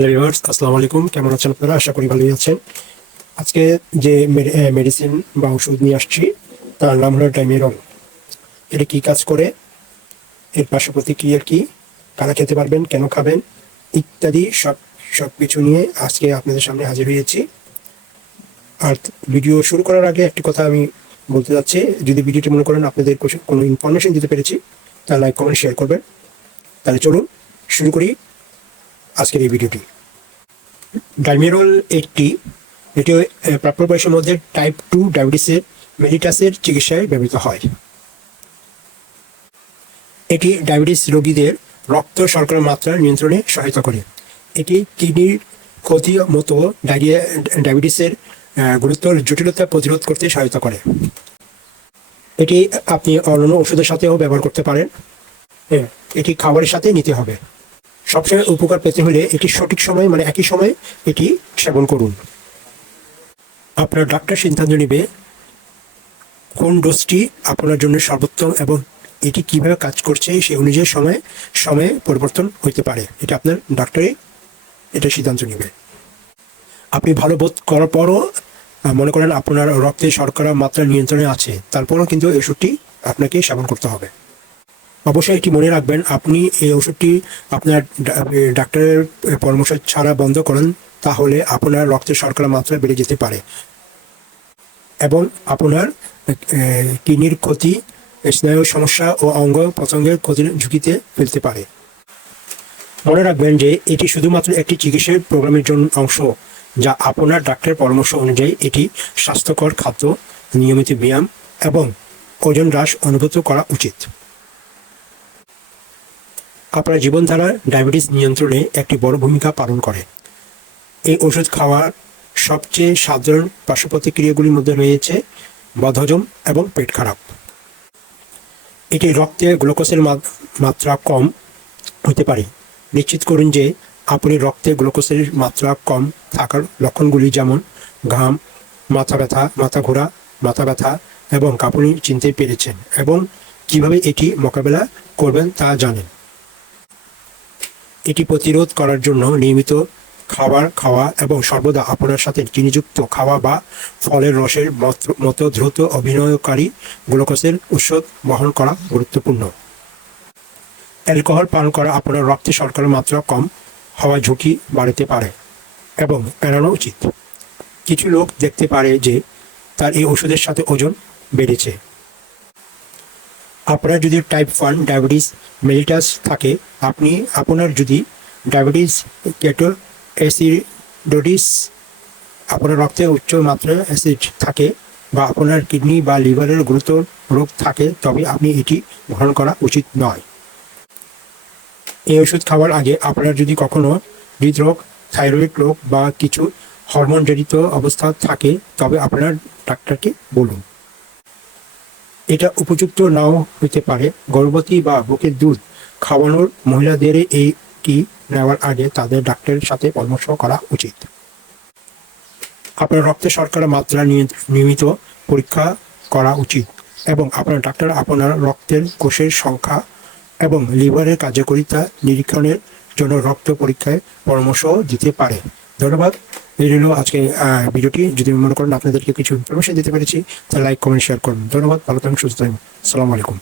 Hello viewers, আসসালামু আলাইকুম। কেমন আছেন আপনারা? আশা করি ভালোই আছেন। আজকে যে মেডিসিন বা ওষুধ নিয়ে আসছি তার নাম হলো ডাইমেরল। এটা কি কাজ করে, এর পার্শ্ব প্রতিক্রিয়া কি, কারা খেতে পারবেন, কেন খাবেন ইত্যাদি সব কিছু নিয়ে আজকে আপনাদের সামনে হাজির হয়েছি। আর ভিডিও শুরু করার আগে একটি কথা আমি বলতে যাচ্ছি, যদি ভিডিওটি মনে করেন আপনাদের কোনো ইনফরমেশন দিতে পেরেছি তাহলে লাইক কমেন্ট শেয়ার করবেন। তাহলে চলুন শুরু করি আজকের এই ভিডিওটি। ডাইমেরল এটি প্রাপ্তবয়স্কের মধ্যে টাইপ 2 ডায়াবেটিসের মেলিটাসের চিকিৎসায় ব্যবহৃত হয়। এটি ডায়াবেটিস রোগীদের রক্ত শর্করার মাত্রা নিয়ন্ত্রণে সহায়তা করে। এটি কিডনির ক্ষতি মতো ডায়াবেটিসের গুরুতর জটিলতা প্রতিরোধ করতে সহায়তা করে। এটি আপনি অন্যান্য ওষুধের সাথেও ব্যবহার করতে পারেন। এটি খাবারের সাথে নিতে হবে। সবসময় উপকার পেতে হলে এটি সঠিক সময় একই সময়ে এটি সেবন করুন। আপনার ডাক্তার সিদ্ধান্ত নেবে কোন ডোজটি আপনার জন্য সর্বোত্তম এবং এটি কিভাবে কাজ করছে সেই অনুযায়ী সময়ে পরিবর্তন হতে পারে। এটা আপনার ডাক্তারই এটা সিদ্ধান্ত নেবে। আপনি ভালো বোধ করার পরও মনে করেন আপনার রক্তে শর্করা মাত্রা নিয়ন্ত্রণে আছে, তারপরও কিন্তু এই ওষুধটি আপনাকে সেবন করতে হবে। অবশ্যই এটি মনে রাখবেন, আপনি এই ওষুধটি আপনার ডাক্তারের পরামর্শ ছাড়া বন্ধ করেন তাহলে আপনার রক্তের শর্করা মাত্রা বেড়ে যেতে পারে এবং আপনার কিডনির ক্ষতি, স্নায়ু সমস্যা ও অঙ্গ প্রত্যঙ্গের ক্ষতির ঝুঁকিতে ফেলতে পারে। মনে রাখবেন যে এটি শুধুমাত্র একটি চিকিৎসা প্রোগ্রামের জন্য অংশ, যা আপনার ডাক্তারের পরামর্শ অনুযায়ী এটি স্বাস্থ্যকর খাদ্য, নিয়মিত ব্যায়াম এবং ওজন হ্রাস অনুভূত করা উচিত। আপনার জীবনধারা ডায়াবেটিস নিয়ন্ত্রণে একটি বড় ভূমিকা পালন করে। এই ওষুধ খাওয়ার সবচেয়ে সাধারণ পার্শ্ব প্রতিক্রিয়াগুলির মধ্যে রয়েছে বদহজম এবং পেট খারাপ। এটি রক্তে গ্লুকোজের মাত্রা কম হতে পারে। নিশ্চিত করুন যে আপনি রক্তে গ্লুকোজের মাত্রা কম থাকার লক্ষণগুলি যেমন ঘাম, মাথা ব্যথা, মাথা ঘোরা, মাথা ব্যথা এবং কাঁপুনি চিনতে পেরেছেন এবং কিভাবে এটি মোকাবেলা করবেন তা জানেন। এটি প্রতিরোধ করার জন্য নিয়মিত খাবার খাওয়া এবং সর্বদা আপনার সাথে চিনিযুক্ত খাওয়া বা ফলের রসের মতো দ্রুত অভিনয়কারী গ্লুকোজের উৎস বহন করা গুরুত্বপূর্ণ। অ্যালকোহল পান করা আপনার রক্তে শর্করার মাত্রা কম হওয়ার ঝুঁকি বাড়াতে পারে এবং এড়ানো উচিত। কিছু লোক দেখতে পারে যে তার এই ওষুধের সাথে ওজন বেড়েছে। আপনার যদি টাইপ 1 ডায়াবেটিস মেলিটাস থাকে, আপনার যদি ডায়াবেটিস কেটোএসিডোসিস, আপনার রক্তে উচ্চ মাত্রায় অ্যাসিড থাকে বা আপনার কিডনি বা লিভারের গুরুতর রোগ থাকে, তবে আপনি এটি গ্রহণ করা উচিত নয়। এই ওষুধ খাওয়ার আগে আপনার যদি কখনো হৃদরোগ, থাইরয়েড রোগ বা কিছু হরমোন জড়িত অবস্থা থাকে তবে আপনার ডাক্তারকে বলুন। এটা উপযুক্ত নাও হতে পারে। গর্ভবতী বা বুকের দুধ খাওয়ানোর মহিলাদের এইটি নেওয়ার আগে তাদের ডাক্তারের সাথে পরামর্শ করা উচিত। আপনার রক্তে শর্করা মাত্রা নিয়মিত পরীক্ষা করা উচিত এবং আপনার ডাক্তার আপনার রক্তের কোষের সংখ্যা এবং লিভারের কার্যকারিতা নিরীক্ষণের জন্য রক্ত পরীক্ষায় পরামর্শ দিতে পারে। ধন্যবাদ। এই হলো আজকে ভিডিওটি। যদি মনে করেন আপনাদেরকে কিছু ইনফরমেশন দিতে পেরেছি তাহলে লাইক কমেন্ট শেয়ার করুন। ধন্যবাদ। ভালো থাকুন, সুস্থ থাকুন। আসসালামু আলাইকুম।